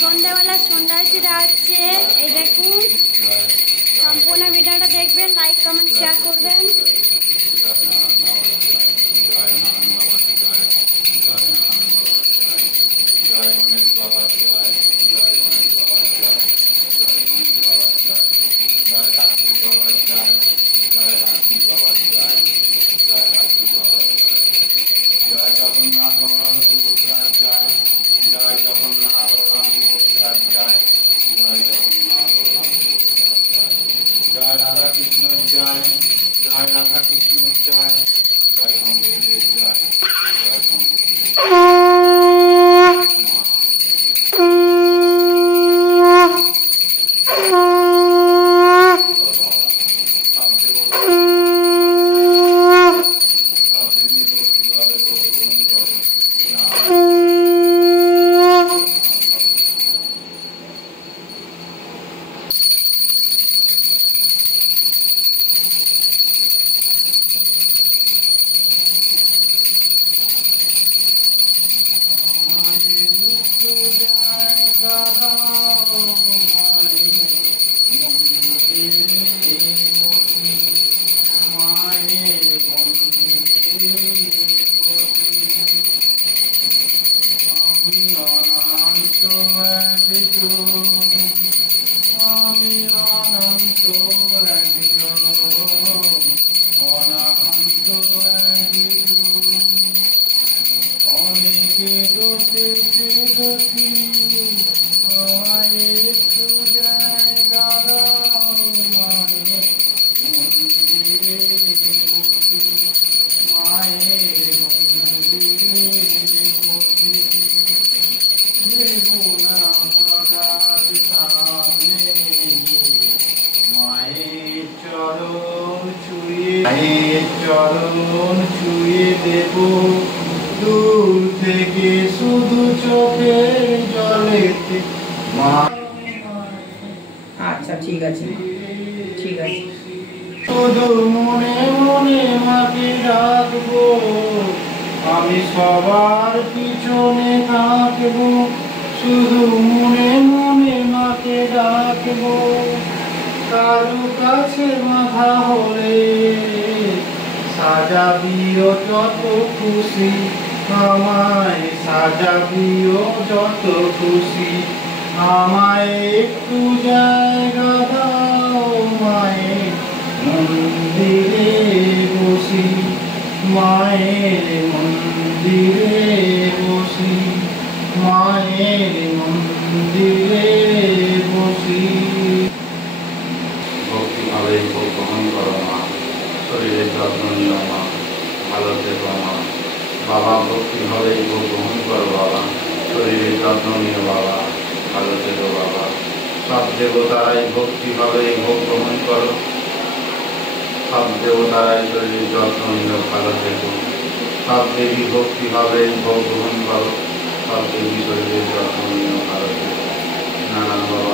সন্ধ্যাবেলা সন্ধ্যারতি হচ্ছে, এই দেখুন। সম্পূর্ণ ভিডিওটা দেখবেন, লাইক কমেন্ট শেয়ার করবেন। जय राधा कृष्ण जय जय राधा कृष्ण जय जय शंकर जय जय शंकर। চরণ ছুঁয়ে দেব দূর থেকে শুধু চোখের জলেতে মা। আচ্ছা ঠিক আছে ঠিক আছে। শুধু মনে মনে মাকে ডাকবো, আমি সবার পিছনে থাকবো। শুধু মনে মনে মাকে ডাকবো, কারু কাছে মাথা হলে সাজাবিও যত খুশি, আমায় সাজাবিও যত খুশি। আমায় একটু জায়গা দাও মায়ের মন্দিরে বসি, মায়ের মন্দিরে বসি, মায়ের মন্দিরে বসি। ভক্তিভাবে ভোগ গ্রহণ করো মা, শরীরের যত্ন নিও মা, ভালো থেকো মা। বাবা ভক্তিভাবে ভোগ গ্রহণ করো বাবা, শরীরের যত্ন নিও বাবা, ভালো থেকো বাবা। সব দেবতারাই ভক্তিভাবে ভোগ গ্রহণ করো, সব দেবতারাই শরীরের যত্ন নিও, ভালো থেকো। সব দেবী ভক্তিভাবে ভোগ গ্রহণ করো, সব দেবী শরীরের যত্ন নিও, ভালো থেকো। নারায়ণ বাবা